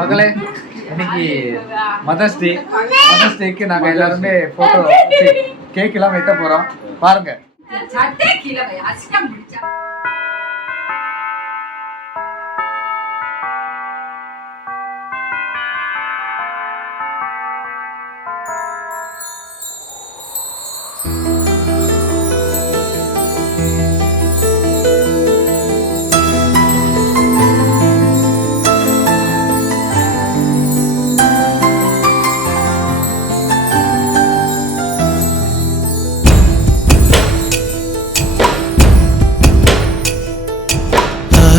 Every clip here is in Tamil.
மக்களே இன்னைக்கு மதர்ஸ் டேக்கு நாங்க எல்லாருமே போட்டோ கேக் எல்லாம் வெட்ட போறோம் பாருங்க.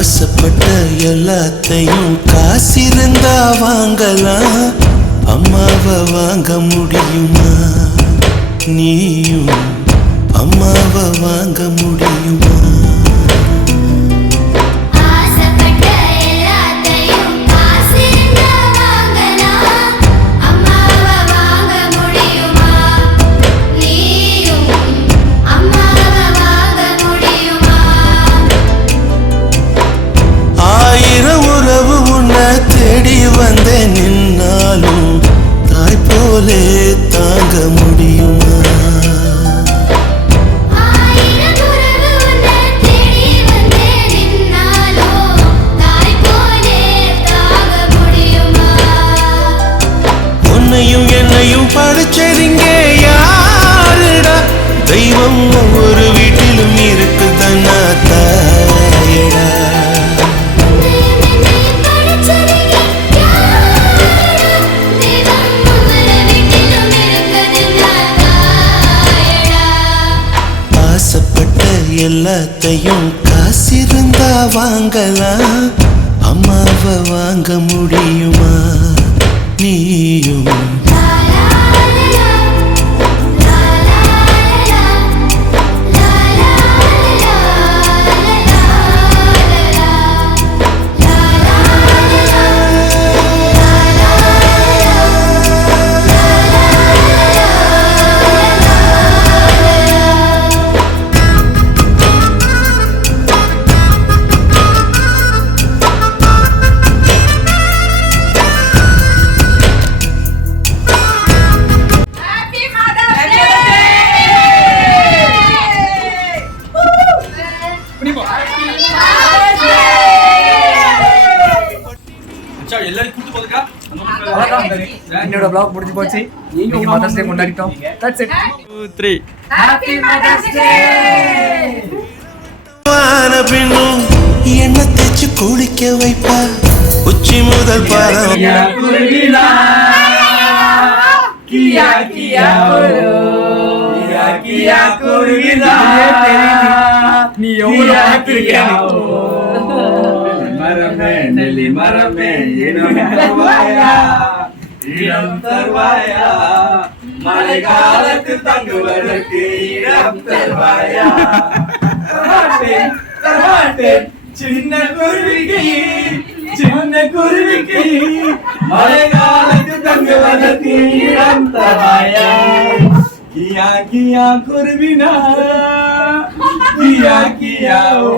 ஆசைப்பட்ட எல்லாத்தையும் காசிருந்தா வாங்கலாம், அம்மாவை வாங்க முடியுமா? நீயும் அம்மாவை வாங்க முடியுமா? வந்தே நின்னாலும் தாய் போலே தாங்க முடியுமா? உன்னையும் என்னையும் படைச்சதிங்க யாருடா? தெய்வம் ஒவ்வொரு வீட்டிலும் இருக்குதன்னா தாயடா. ஆசைப்பட்ட எல்லாத்தையும் காசிருந்தா வாங்கலாம், அம்மாவை வாங்க முடியுமா? நீயும் என்னோட vlog முடிஞ்சு போச்சு. இன்னைக்கு mother's day கொண்டாடிட்டோம். That's it. 2 3 Happy Mother's Day. பின்னும் என்ன தேச்சு குளிக்க வைப்பா, உச்சி முதல் பாதம் குருவிலா கியா கியா போலோ கியா கியா குருவிலா நீ எவ்வளவு கியா மரமே நெல்லி மரமே இனம் தருவாயா, இடம் தருவாயா, மழை காலத்து தங்குவதற்கு இடம் தருவாயா. தரமாட்டேன் தரமாட்டேன் சின்ன குருவிக்கு சின்ன குருவிக்கு மழை காலத்து தங்குவதற்கு இடம் தருவாயா. கியா கியா குருவினா கியா கியா ஓ